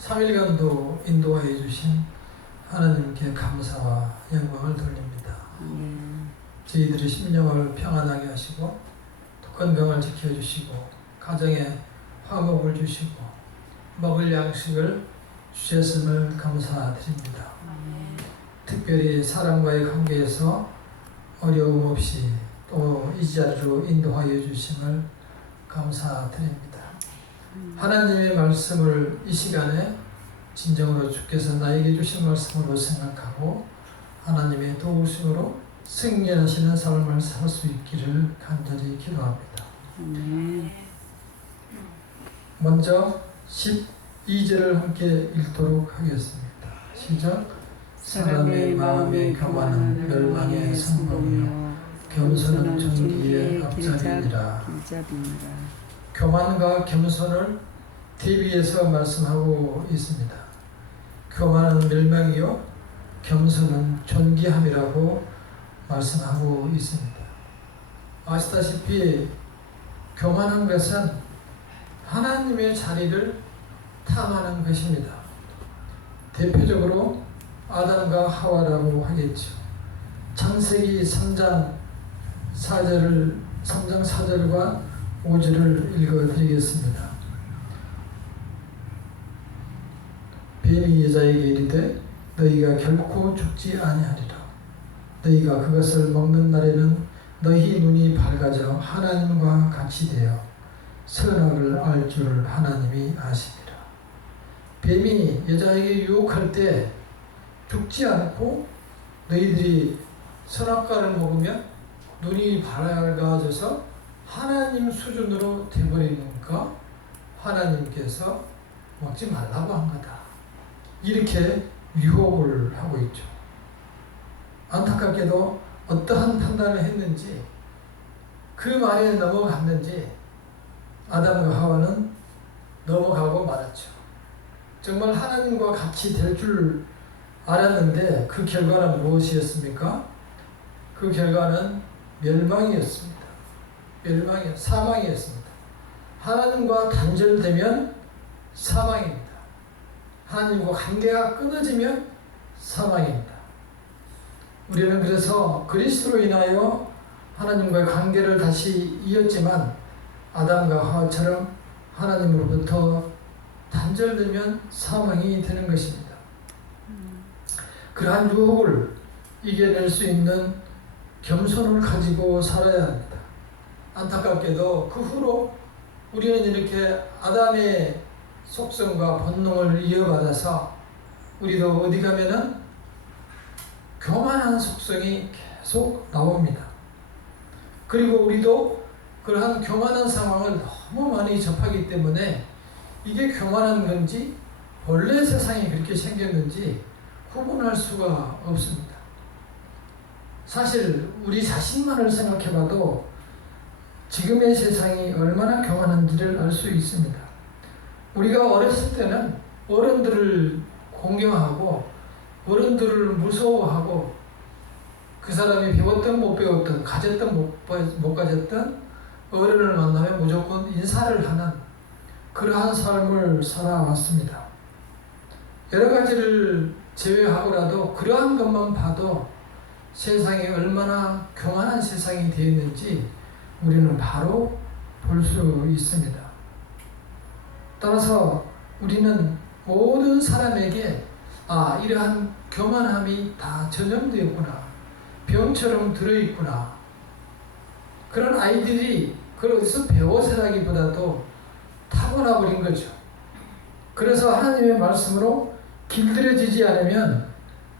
3일간도 인도하여 주신 하나님께 감사와 영광을 돌립니다. 저희들의 심령을 평안하게 하시고 또 건강을 지켜주시고 가정에 화목을 주시고 먹을 양식을 주셨음을 감사드립니다. 특별히 사람과의 관계에서 어려움 없이 또 이 자리로 인도하여 주심을 감사드립니다. 하나님의 말씀을 이 시간에 진정으로 주께서 나에게 주신 말씀으로 생각하고 하나님의 도우심으로 승리하시는 삶을 살 수 있기를 간절히 기도합니다. 먼저 12절을 함께 읽도록 하겠습니다. 시작. 사람의 마음의 교만은 멸망의 성공이요 겸손은 존귀의 앞잡이니라. 교만과 겸손을 대비해서 말씀하고 있습니다. 교만은 멸망이요 겸손은 존귀함이라고 말씀하고 있습니다. 아시다시피 교만한 것은 하나님의 자리를 탐하는 것입니다. 대표적으로 아담과 하와라고 하겠죠. 창세기 3장 4절과 5절을 읽어드리겠습니다. 뱀이 여자에게 이르되 너희가 결코 죽지 아니하리라. 너희가 그것을 먹는 날에는 너희 눈이 밝아져 하나님과 같이 되어 선악을 알 줄 하나님이 아시리라. 뱀이 여자에게 유혹할 때 죽지 않고 너희들이 선악과를 먹으면 눈이 밝아져서 하나님 수준으로 되버리니까 하나님께서 먹지 말라고 한 거다. 이렇게 유혹을 하고 있죠. 안타깝게도 어떠한 판단을 했는지 그 말에 넘어갔는지 아담과 하와는 넘어가고 말았죠. 정말 하나님과 같이 될 줄 알았는데 그 결과는 무엇이었습니까? 그 결과는 멸망이었습니다. 사망이었습니다. 하나님과 단절되면 사망입니다. 하나님과 관계가 끊어지면 사망입니다. 우리는 그래서 그리스도로 인하여 하나님과의 관계를 다시 이었지만 아담과 하와처럼 하나님으로부터 단절되면 사망이 되는 것입니다. 그러한 유혹을 이겨낼 수 있는 겸손을 가지고 살아야 합니다. 안타깝게도 그 후로 우리는 이렇게 아담의 속성과 본능을 이어받아서 우리도 어디 가면은 교만한 속성이 계속 나옵니다. 그리고 우리도 그러한 교만한 상황을 너무 많이 접하기 때문에 이게 교만한 건지 본래 세상이 그렇게 생겼는지 구분할 수가 없습니다. 사실 우리 자신만을 생각해봐도 지금의 세상이 얼마나 교만한지를 알 수 있습니다. 우리가 어렸을 때는 어른들을 공경하고 어른들을 무서워하고 그 사람이 배웠든 못 배웠든 가졌든 못 가졌든 어른을 만나면 무조건 인사를 하는 그러한 삶을 살아왔습니다. 여러 가지를 제외하고라도 그러한 것만 봐도 세상이 얼마나 교만한 세상이 되었는지 우리는 바로 볼 수 있습니다. 따라서 우리는 모든 사람에게 이러한 교만함이 다 전염되었구나, 병처럼 들어있구나, 그런 아이들이 그걸 어디서 배워서라기보다도 타고나 버린 거죠. 그래서 하나님의 말씀으로 길들여지지 않으면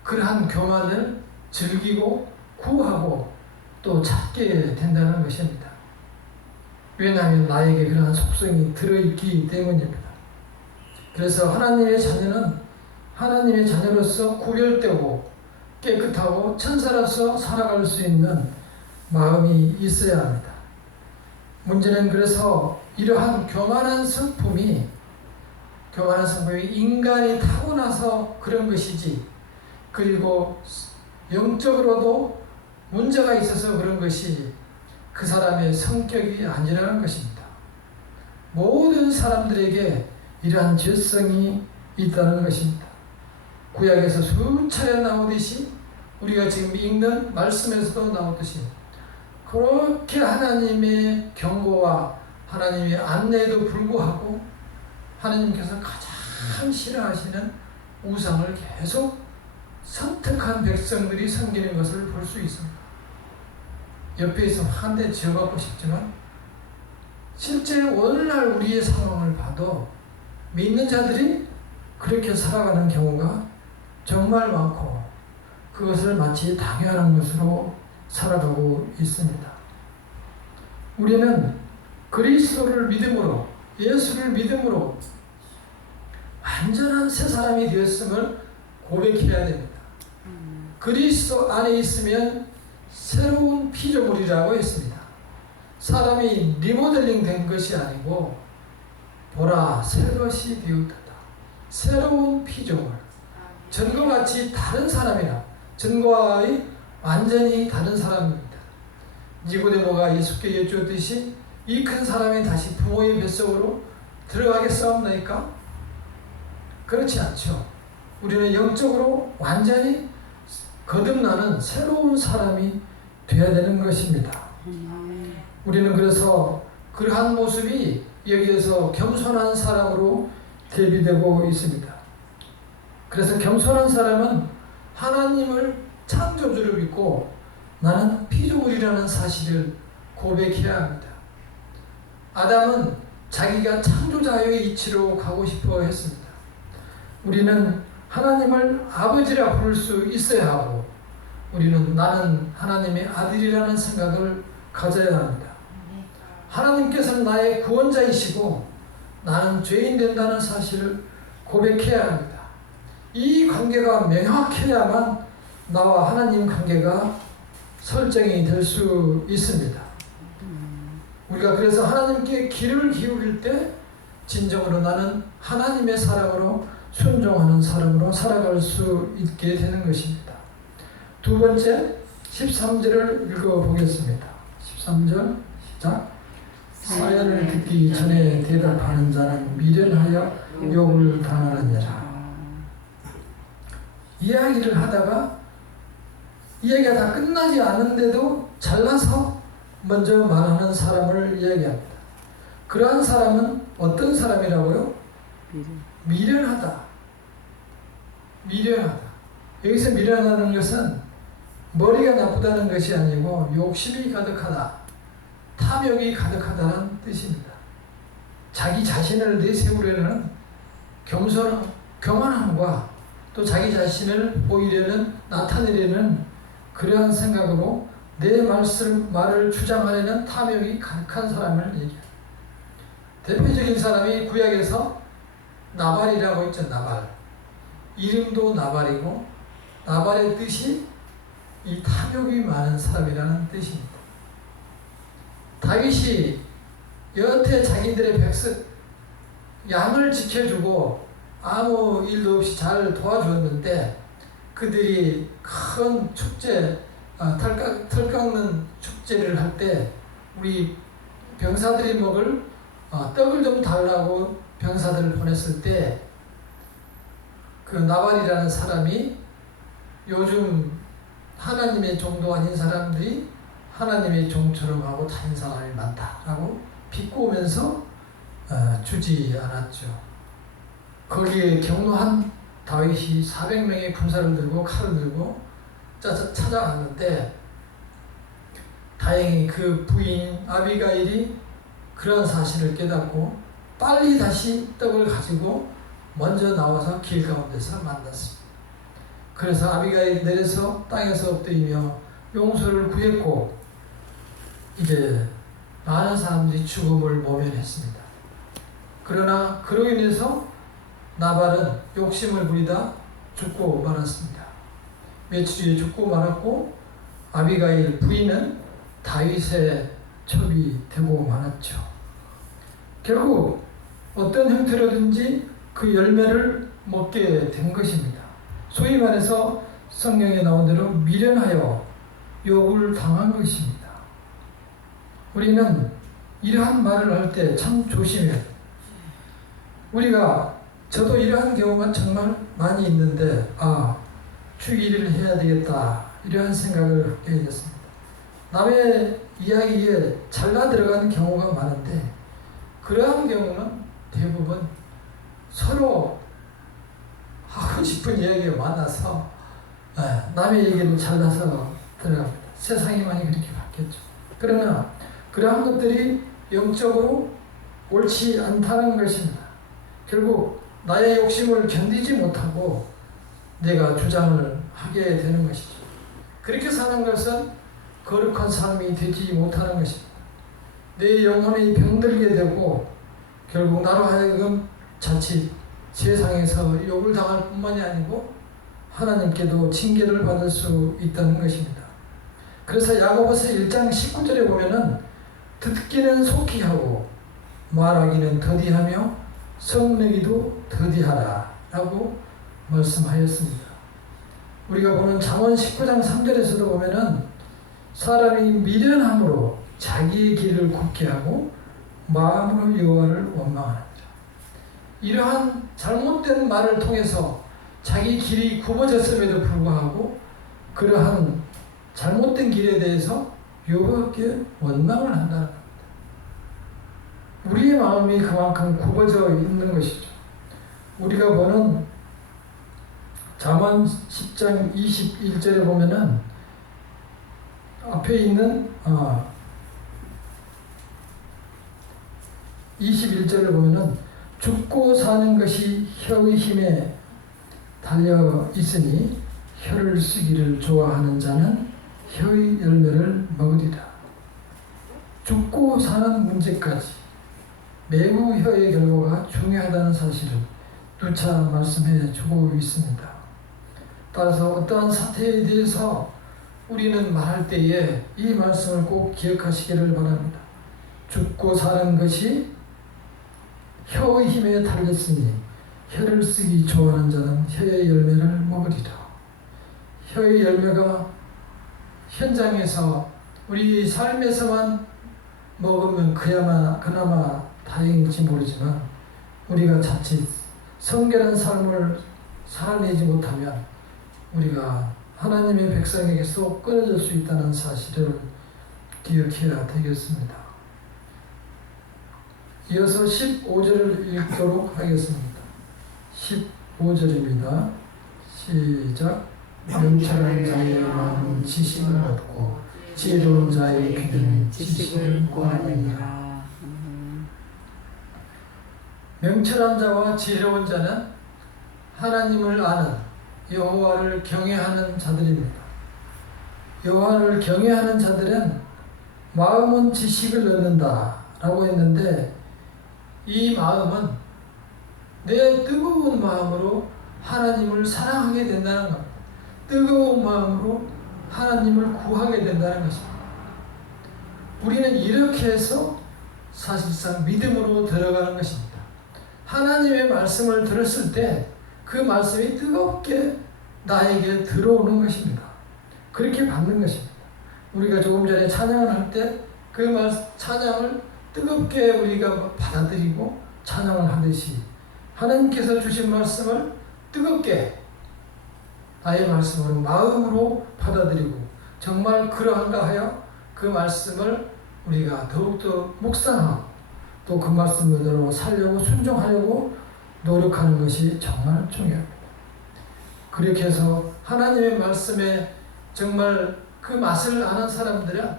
그러한 교만을 즐기고 구하고 또 찾게 된다는 것입니다. 왜냐하면 나에게 그러한 속성이 들어있기 때문입니다. 그래서 하나님의 자녀는 하나님의 자녀로서 구별되고 깨끗하고 천사로서 살아갈 수 있는 마음이 있어야 합니다. 문제는 그래서 이러한 교만한 성품이 인간이 타고나서 그런 것이지, 그리고 영적으로도 문제가 있어서 그런 것이 그 사람의 성격이 아니라는 것입니다. 모든 사람들에게 이러한 죄성이 있다는 것입니다. 구약에서 수차례 나오듯이 우리가 지금 읽는 말씀에서도 나오듯이 그렇게 하나님의 경고와 하나님의 안내에도 불구하고 하나님께서 가장 싫어하시는 우상을 계속 선택한 백성들이 섬기는 것을 볼 수 있습니다. 옆에서 한 대 지어받고 싶지만 실제 오늘날 우리의 상황을 봐도 믿는 자들이 그렇게 살아가는 경우가 정말 많고 그것을 마치 당연한 것으로 살아가고 있습니다. 우리는 그리스도를 믿음으로, 예수를 믿음으로 완전한 새 사람이 되었음을 고백해야 됩니다. 그리스도 안에 있으면 새로운 피조물이라고 했습니다. 사람이 리모델링 된 것이 아니고 보라 새 것이 되었다. 새로운 피조물. 전과 같이 다른 사람이라. 전과의 완전히 다른 사람입니다. 니고데모가 예수께 여쭈었듯이 이 큰 사람이 다시 부모의 뱃속으로 들어가겠사옵나이까? 그렇지 않죠. 우리는 영적으로 완전히 거듭나는 새로운 사람이 되어야 되는 것입니다. 우리는 그래서 그러한 모습이 여기에서 겸손한 사람으로 대비되고 있습니다. 그래서 겸손한 사람은 하나님을 창조주로 믿고 나는 피조물이라는 사실을 고백해야 합니다. 아담은 자기가 창조자의 이치로 가고 싶어 했습니다. 우리는 하나님을 아버지라 부를 수 있어야 하고 우리는 나는 하나님의 아들이라는 생각을 가져야 합니다. 하나님께서는 나의 구원자이시고 나는 죄인 된다는 사실을 고백해야 합니다. 이 관계가 명확해야만 나와 하나님 관계가 설정이 될 수 있습니다. 우리가 그래서 하나님께 귀를 기울일 때 진정으로 나는 하나님의 사랑으로 순종하는 사람으로 살아갈 수 있게 되는 것입니다. 두 번째 13절을 읽어보겠습니다. 13절 시작. 사연을 듣기 전에 대답하는 자는 미련하여 욕을 당하느니라. 이야기를 하다가 이야기가 다 끝나지 않은데도 잘나서 먼저 말하는 사람을 이야기합니다. 그러한 사람은 어떤 사람이라고요? 미련하다. 미련하다. 여기서 미련하다는 것은 머리가 나쁘다는 것이 아니고 욕심이 가득하다. 탐욕이 가득하다는 뜻입니다. 자기 자신을 내세우려는 교만함과 또 자기 자신을 보이려는 나타내려는 그러한 생각으로 내 말을 주장하려는 탐욕이 가득한 사람을 얘기합니다. 대표적인 사람이 구약에서 나발이라고 있죠. 나발. 이름도 나발이고 나발의 뜻이 이 탐욕이 많은 사람이라는 뜻입니다. 다윗이 여태 자기들의 양을 지켜주고 아무 일도 없이 잘 도와주었는데 그들이 큰 축제, 털 깎는 축제를 할 때 우리 병사들이 먹을 떡을 좀 달라고 병사들을 보냈을 때 그 나발이라는 사람이 요즘 하나님의 종도 아닌 사람들이 하나님의 종처럼 하고 다닌 사람이 많다라고 비꼬면서 주지 않았죠. 거기에 경노한 다윗이 400명의 군사를 들고 칼을 들고 찾아갔는데 다행히 그 부인 아비가일이 그런 사실을 깨닫고 빨리 다시 떡을 가지고 먼저 나와서 길 가운데서 만났습니다. 그래서 아비가일이 내려서 땅에서 엎드리며 용서를 구했고 이제 많은 사람들이 죽음을 모면했습니다. 그러나 그로 인해서 나발은 욕심을 부리다 죽고 말았습니다. 며칠 뒤에 죽고 말았고 아비가일 부인은 다윗의 첩이 되고 말았죠. 결국 어떤 형태로든지 그 열매를 먹게 된 것입니다. 소위 말해서 성경에 나온 대로 미련하여 욕을 당한 것입니다. 우리는 이러한 말을 할 때 참 조심해야 돼요. 우리가 저도 이러한 경우가 정말 많이 있는데 주일을 해야 되겠다 이러한 생각을 하게 됐습니다. 남의 이야기에 잘라 들어가는 경우가 많은데 그러한 경우는 대부분 서로 하고 싶은 이야기가 많아서 남의 얘기를 잘라서 들어갑니다. 세상이 많이 그렇게 바뀌었죠. 그러나 그러한 것들이 영적으로 옳지 않다는 것입니다. 결국 나의 욕심을 견디지 못하고 내가 주장을 하게 되는 것이죠. 그렇게 사는 것은 거룩한 삶이 되지 못하는 것입니다. 내 영혼이 병들게 되고 결국 나로 하여금 자칫 세상에서 욕을 당할 뿐만이 아니고 하나님께도 징계를 받을 수 있다는 것입니다. 그래서 야고보서 1장 19절에 보면은 듣기는 속히 하고 말하기는 더디하며 성내기도 더디하라 라고 말씀하였습니다. 우리가 보는 잠언 19장 3절에서도 보면은 사람이 미련함으로 자기의 길을 굽게 하고 마음으로 여호와를 원망하느니라. 이러한 잘못된 말을 통해서 자기 길이 굽어졌음에도 불구하고 그러한 잘못된 길에 대해서 여호와께 원망을 한다는 겁니다. 우리의 마음이 그만큼 굽어져 있는 것이죠. 우리가 보는 잠언 10장 21절에 보면은 앞에 있는 21절을 보면은 죽고 사는 것이 혀의 힘에 달려 있으니 혀를 쓰기를 좋아하는 자는 혀의 열매를 먹으리라. 죽고 사는 문제까지 매우 혀의 결과가 중요하다는 사실을 누차 말씀해 주고 있습니다. 따라서 어떠한 사태에 대해서 우리는 말할 때에 이 말씀을 꼭 기억하시기를 바랍니다. 죽고 사는 것이 혀의 힘에 달렸으니 혀를 쓰기 좋아하는 자는 혀의 열매를 먹으리라. 혀의 열매가 현장에서 우리 삶에서만 먹으면 그나마 다행일지 모르지만 우리가 자칫 성결한 삶을 살아내지 못하면 우리가 하나님의 백성에게서 끊어질 수 있다는 사실을 기억해야 되겠습니다. 이어서 15절을 읽도록 하겠습니다. 15절입니다. 시작. 명철한 자의 마음은 지식을 얻고 지혜로운 자의 귀는 지식을 구하느니라. 명철한 자와 지혜로운 자는 하나님을 아는 여호와를 경외하는 자들입니다. 여호와를 경외하는 자들은 마음은 지식을 얻는다 라고 했는데 이 마음은 내 뜨거운 마음으로 하나님을 사랑하게 된다는 겁니다. 뜨거운 마음으로 하나님을 구하게 된다는 것입니다. 우리는 이렇게 해서 사실상 믿음으로 들어가는 것입니다. 하나님의 말씀을 들었을 때 그 말씀이 뜨겁게 나에게 들어오는 것입니다. 그렇게 받는 것입니다. 우리가 조금 전에 찬양을 할 때 그 찬양을 뜨겁게 우리가 받아들이고 찬양을 하듯이 하나님께서 주신 말씀을 뜨겁게 나의 말씀으로 마음으로 받아들이고 정말 그러한가 하여 그 말씀을 우리가 더욱더 묵상하고 또 그 말씀대로 살려고 순종하려고 노력하는 것이 정말 중요합니다. 그렇게 해서 하나님의 말씀에 정말 그 맛을 아는 사람들은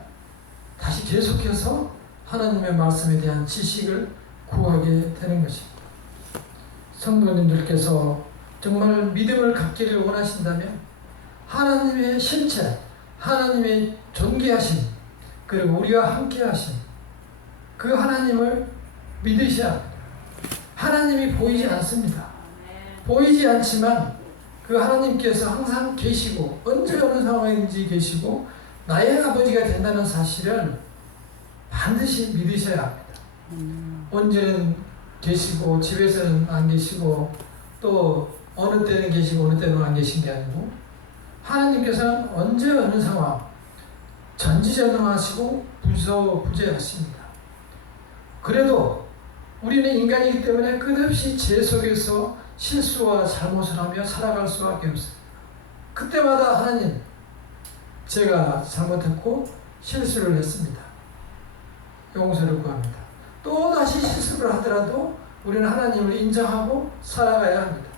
다시 계속해서 하나님의 말씀에 대한 지식을 구하게 되는 것입니다. 성도님들께서 정말 믿음을 갖기를 원하신다면 하나님의 실체, 하나님의 존귀하심, 그리고 우리와 함께 하심, 그 하나님을 믿으셔야 합니다. 하나님이 보이지 않습니다. 보이지 않지만 그 하나님께서 항상 계시고 언제 어느 상황인지 계시고 나의 아버지가 된다는 사실을 반드시 믿으셔야 합니다. 언제는 계시고 집에서는 안 계시고 또 어느 때는 계시고 어느 때는 안 계신 게 아니고 하나님께서는 언제 어느 상황 전지전능하시고 부조부재하십니다. 그래도 우리는 인간이기 때문에 끝없이 죄 속에서 실수와 잘못을 하며 살아갈 수밖에 없어요. 그때마다 하나님, 제가 잘못했고 실수를 했습니다. 용서를 구합니다. 또다시 실수를 하더라도 우리는 하나님을 인정하고 살아가야 합니다.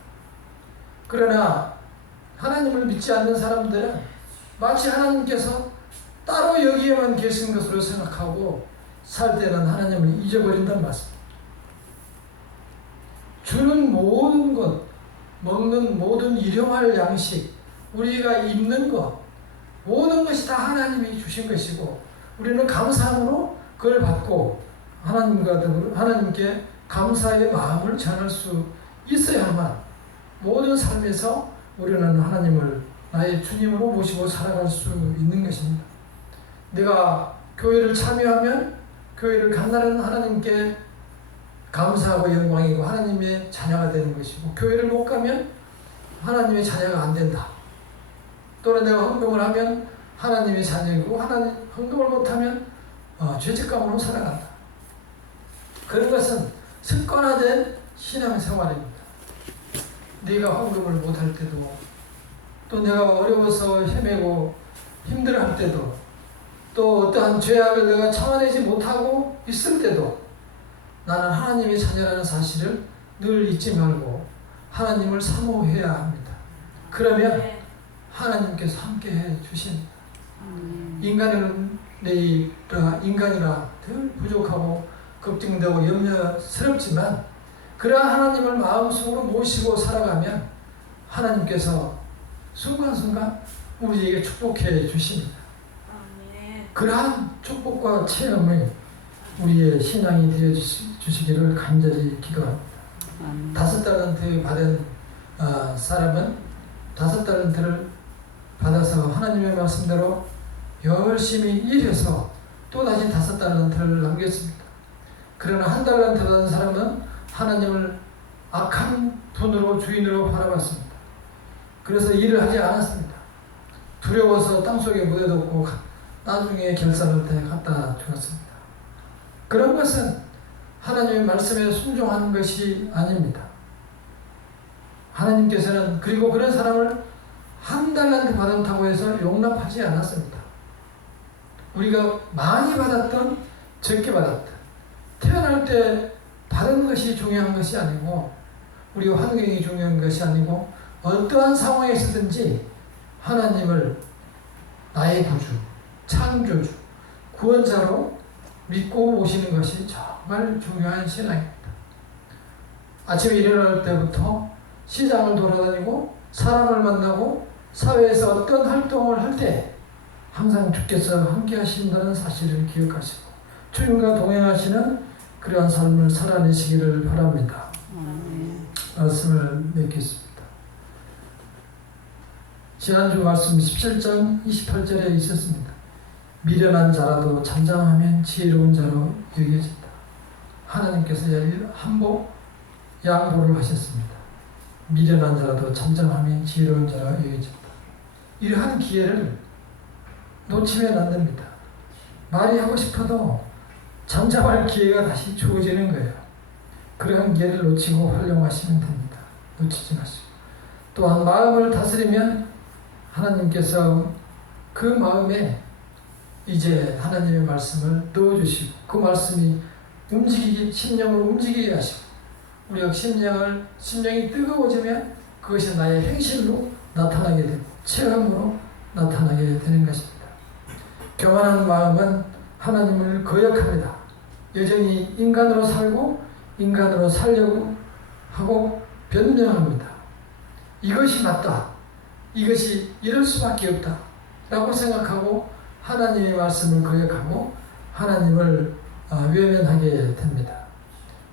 그러나 하나님을 믿지 않는 사람들은 마치 하나님께서 따로 여기에만 계신 것으로 생각하고 살 때는 하나님을 잊어버린다는 말씀입니다. 주는 모든 것, 먹는 모든 일용할 양식, 우리가 입는 것, 모든 것이 다 하나님이 주신 것이고 우리는 감사함으로 그걸 받고 하나님께 감사의 마음을 전할 수 있어야만 모든 삶에서 우리는 하나님을 나의 주님으로 모시고 살아갈 수 있는 것입니다. 내가 교회를 참여하면 교회를 간다는 하나님께 감사하고 영광이고 하나님의 자녀가 되는 것이고, 교회를 못 가면 하나님의 자녀가 안 된다. 또는 내가 헌금을 하면 하나님의 자녀이고 헌금을 못하면 죄책감으로 살아간다. 그런 것은 습관화된 신앙생활입니다. 네가 헌금을 못할 때도, 또 내가 어려워서 헤매고 힘들어할 때도, 또 어떠한 죄악을 내가 참아내지 못하고 있을 때도 나는 하나님의 자녀라는 사실을 늘 잊지 말고 하나님을 사모해야 합니다. 그러면 하나님께서 함께해 주십니다. 인간이라 늘 부족하고 걱정되고 염려스럽지만 그러한 하나님을 마음속으로 모시고 살아가면 하나님께서 순간순간 우리에게 축복해 주십니다. 그러한 축복과 체험을 우리의 신앙이 되어 주시기를 간절히 기도합니다. 5달란트 받은 사람은 5달란트를 받아서 하나님의 말씀대로 열심히 일해서 또다시 5달란트를 남겼습니다. 그러나 1달란트 받은 사람은 하나님을 악한 분으로 주인으로 바라봤습니다. 그래서 일을 하지 않았습니다. 두려워서 땅속에 묻어뒀고 나중에 결산을 때 갖다 주었습니다. 그런 것은 하나님의 말씀에 순종하는 것이 아닙니다. 하나님께서는 그리고 그런 사람을 1달란트 받았다고 해서 용납하지 않았습니다. 우리가 많이 받았던 적게 받았던, 태어날 때 받은 것이 중요한 것이 아니고 우리 환경이 중요한 것이 아니고 어떠한 상황에 있든지 하나님을 나의 구주, 창조주, 구원자로 믿고 모시는 것이 정말 중요한 신앙입니다. 아침에 일어날 때부터 시장을 돌아다니고 사람을 만나고 사회에서 어떤 활동을 할 때 항상 주께서 함께 하신다는 사실을 기억하시고 주님과 동행하시는 그러한 삶을 살아내시기를 바랍니다. 말씀을 맺겠습니다. 지난주 말씀 17장 28절에 있었습니다. 미련한 자라도 잠잠하면 지혜로운 자로 여겨진다. 하나님께서 양보를 하셨습니다. 미련한 자라도 잠잠하면 지혜로운 자로 여겨진다. 이러한 기회를 놓치면 안 됩니다. 말이 하고 싶어도 잠잠할 기회가 다시 주어지는 거예요. 그러한 기회를 놓치고 활용하시면 됩니다. 놓치지 마시고. 또한 마음을 다스리면 하나님께서 그 마음에 이제 하나님의 말씀을 넣어주시고 그 말씀이 심령을 움직이게 하시고 우리가 심령이 뜨거워지면 그것이 나의 행실로 나타나게 되고 체험으로 나타나게 되는 것입니다. 교만한 마음은 하나님을 거역합니다. 여전히 인간으로 살고 인간으로 살려고 하고 변명합니다. 이것이 맞다. 이것이 이럴 수밖에 없다. 라고 생각하고 하나님의 말씀을 거역하고 하나님을 외면하게 됩니다.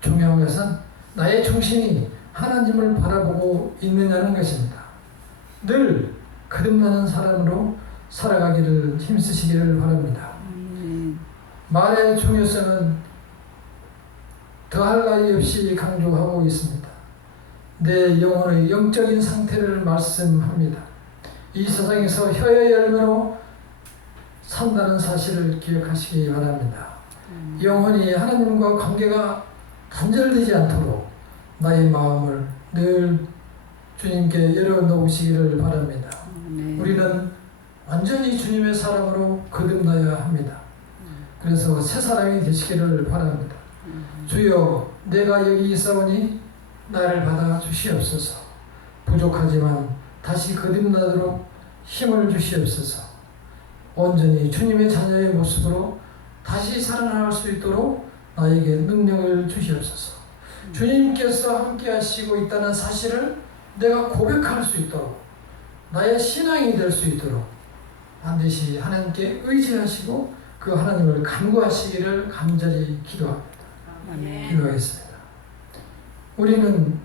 중요한 것은 나의 중심이 하나님을 바라보고 있느냐는 것입니다. 늘 거듭나는 사람으로 살아가기를 힘쓰시기를 바랍니다. 말의 중요성은 더할 나위 없이 강조하고 있습니다. 내 영혼의 영적인 상태를 말씀합니다. 이 세상에서 혀의 열매로 산다는 사실을 기억하시기 바랍니다. 영혼이 하나님과 관계가 단절되지 않도록 나의 마음을 늘 주님께 열어놓으시기를 바랍니다. 우리는 완전히 주님의 사랑으로 거듭나야 합니다. 그래서 새 사람이 되시기를 바랍니다. 주여, 내가 여기 있사오니 나를 받아 주시옵소서. 부족하지만 다시 거듭나도록 힘을 주시옵소서. 온전히 주님의 자녀의 모습으로 다시 살아날 수 있도록 나에게 능력을 주시옵소서. 주님께서 함께 하시고 있다는 사실을 내가 고백할 수 있도록, 나의 신앙이 될 수 있도록 반드시 하나님께 의지하시고 그 하나님을 간구하시기를 간절히 기도합니다. 기도하겠습니다. 우리는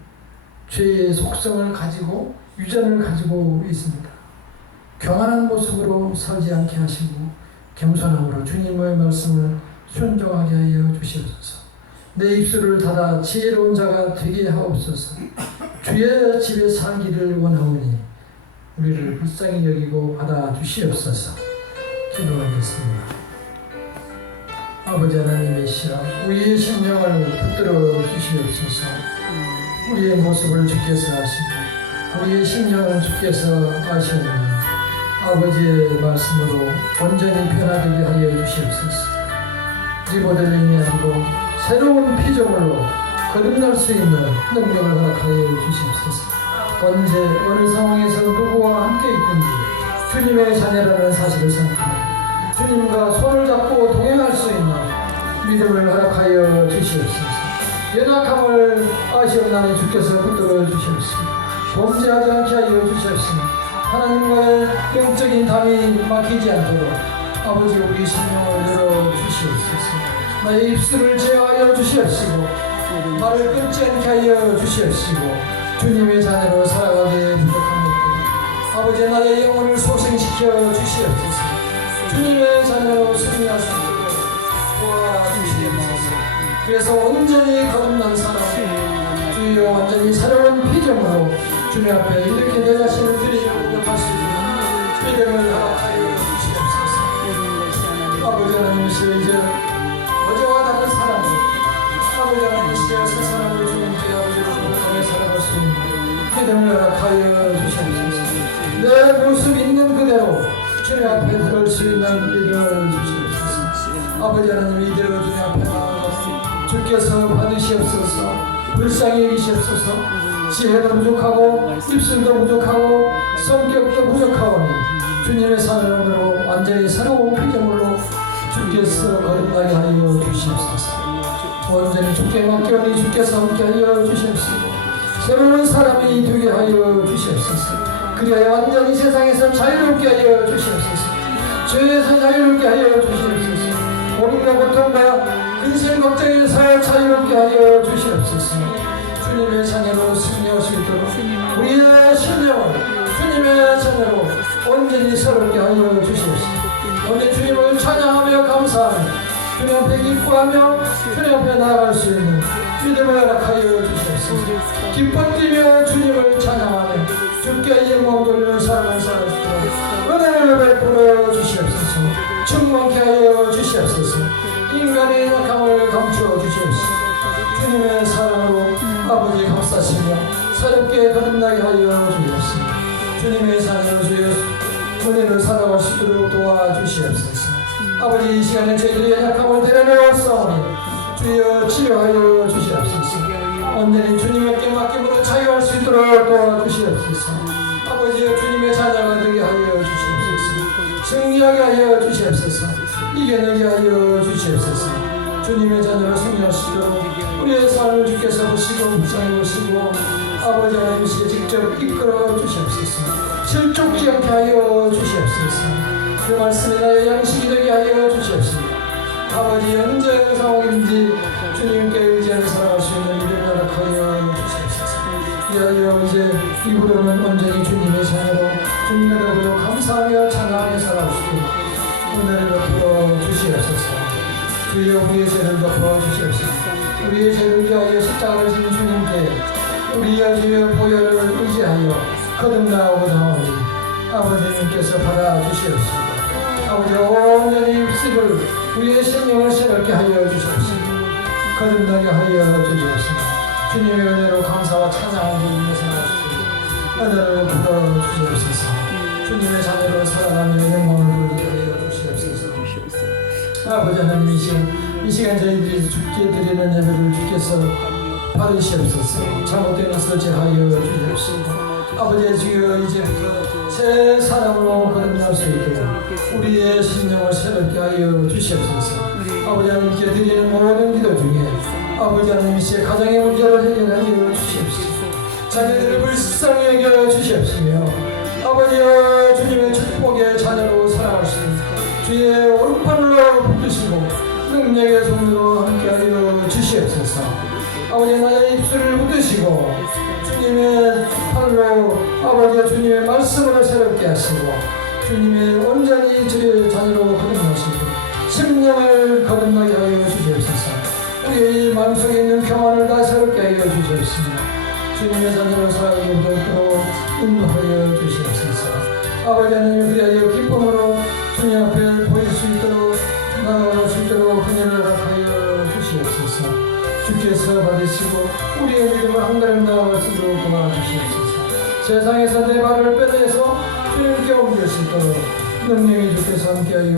죄의 속성을 가지고 유전을 가지고 있습니다. 교만한 모습으로 살지 않게 하시고 겸손함으로 주님의 말씀을 순종하게 하여 주시옵소서. 내 입술을 닫아 지혜로운 자가 되게 하옵소서. 주의 집에 살기를 원하오니 우리를 불쌍히 여기고 받아 주시옵소서. 기도하겠습니다. 아버지 하나님의 시라, 우리의 심령을 붙들어 주시옵소서. 우리의 모습을 주께서 아시고 우리의 심령을 주께서 아시오니 아버지의 말씀으로 온전히 변화되게 하여 주시옵소서. 리모델링이 아니고 새로운 피조물로 거듭날 수 있는 능력을 허락하여 주시옵소서. 언제 어느 상황에서 누구와 함께 있든지 주님의 자녀라는 사실을 생각하고 주님과 손을 잡고 동행할 수 있는 믿음을 허락하여 주시옵소서. 연약함을 아시옵나니 주께서 붙들어 주시옵소서. 범죄하지 않게 하여 주시옵소서. 하나님과의 영적인 담이 막히지 않도록 아버지 우리 심령을 열어주시옵소서. 나의 입술을 제어하여 주시옵시고 말을 끊지 않게 하여 주시옵시고 주님의 자녀로 살아가기에 부족한 것들 아버지 나의 영혼을 소생시켜 주시옵소서. 주님의 자녀로 승리할 수 있도록 도와주시옵소서. 그래서 온전히 거듭난 사람 주여 완전히 새로운 피조물로 주님 앞에 이렇게 내 자신을 드리려고 고백할 수 있는 믿음을 허락하여 주시옵소서. 아버지 하나님 이제 어제와 다른 사람을 아버지 하나님 새 사람을 주님께 아버지로 고백하며 살아갈 수 있는 믿음을 허락하여 주시옵소서. 내 모습 있는 그대로 주님 앞에 들을 수 있는 믿음을 주시옵소서. 아버지 하나님 이대로 주님 앞에 나아가 주께서 받으시옵소서. 불쌍히 여기시옵소서. 지혜도 부족하고 입술도 부족하고 성격도 부족하오니 주님의 사랑으로 완전히 새로운 피조물로 주께서 거듭나게 하여 주시옵소서. 온전히 주께 맡겨오니 주께서 함께하여 주시옵시고 새로운 사람이 되게 하여 주시옵소서. 그리하여 완전히 세상에서 자유롭게 하여 주시옵소서. 죄에서 자유롭게 하여 주시옵소서. 고민과 고통과 근심 걱정에서 자유롭게 하여 주시옵소서. 주님의 자녀로 승리할 수 있도록 우리의 심령을 주님의 자녀로 온전히 새롭게 하여 주시옵소서. 오늘 주님을 찬양하며 감사하며 주님 앞에 기뻐하며 주님 앞에 나아갈 수 있는 믿음을 허락하여 주시옵소서. 기뻐 뛰며 주님을 찬양하며 주께 영광 돌려 삶을 살아주도록 은혜를 베풀어 주시옵소서. 충만케 하여 주시옵소서. 인간의 약함을 감추어 주시옵소서. 주님의 사랑으로 아버지 감싸시며 새롭게 거듭나게 하여 주시옵소서. 주님의 자녀로 주여 은혜를 살아갈 수 있도록 도와주시옵소서. 아버지 이 시간에 저희들의 약함을 데려내었사오니 주여 치료하여 주시옵소서. 온전히 주님께 맡김으로 자유할 수 있도록 도와주시옵소서. 아버지여 주님의 자녀가 되게 하여 주시옵소서. 승리하게 하여 주시옵소서. 이겨내게 하여 주시옵소서. 주님의 자녀로 승리할 수 있도록 우리의 삶을 주께서 보시고 묵상해 보시고 아버지 하나님께 직접 이끌어 주시옵소서. 실족지 않게 하여 주시옵소서. 그 말씀이 나의 양식이 되게 하여 주시옵소서. 아버지 언제 상황인지 주님께 의지하며 살아갈 수 있는 믿음을 허락하여 주시옵소서. 이하여 이제 이후로는 온전히 주님의 자녀로 주님의 더불어 감사하며 찬양하며 살아갈 수 있는 은혜를 베풀어 주시옵소서. 주여 우리의 죄를 덮어 주시옵소서. 우리의 죄를 위하여 십자가를 지는 주님께 우리의 주여 보혈을 의지하여 거듭나오고자 하오니 아버지님께서 받아주시옵소서. 아버지 온전히 입술을 우리의 심령을 새롭게 하여 주시옵소서. 거듭나게 하여 주시옵소서. 주님의 은혜로 감사와 찬양을 드리면서 나옵시고 은혜를 부어 주시옵소서. 주님의 자녀로 살아가며 영광을 돌리게 하여 주시옵소서. 아버지 하나님, 이 시간 저희들이 주께 드리는 예배를 주께서 받으시옵소서. 잘못된 것을 제하여 주시옵소서. 아버지 주여, 이제부터 새 사람으로 거듭날 수 있도록 우리의 심령을 새롭게 하여 주시옵소서. 아버지 하나님께 드리는 모든 기도 중에 아버지 하나님, 이 시에 가정의 문제를 해결하여 주시옵소서. 자녀들을 불쌍히 여겨 주시옵시며 아버지여, 주님의 축복의 자녀로 살아갈 수 있는 주의 올판으로 붙드시고 능력의 손으로 함께하여 주시옵소서. 아버지, 나의 입술을 붙드시고 주님의 팔로 아버지 주님의 말씀으로 새롭게 하시고 주님의 온전히 주의 자녀로 거듭나시고 심령을 거듭나게 하여 주시옵소서. 우리의 마음속에 있는 평안을 다 새롭게 하여 주시옵시며 주님의 자녀로 살아가기 도록 인도하여 주시옵소서. 아버지 하나님, 위하여 기쁨으로 주님 앞에 보일 수 있도록 나아갈 수 있도록 은혜를 허락하여 주시옵소서. 주께서 받으시고 우리의 믿음을 한 걸음 나아갈 수 있도록 도와주시옵소서. 세상에서 내 발을 빼내서 주님께 옮길 수 있도록 능력이 주께서 함께하여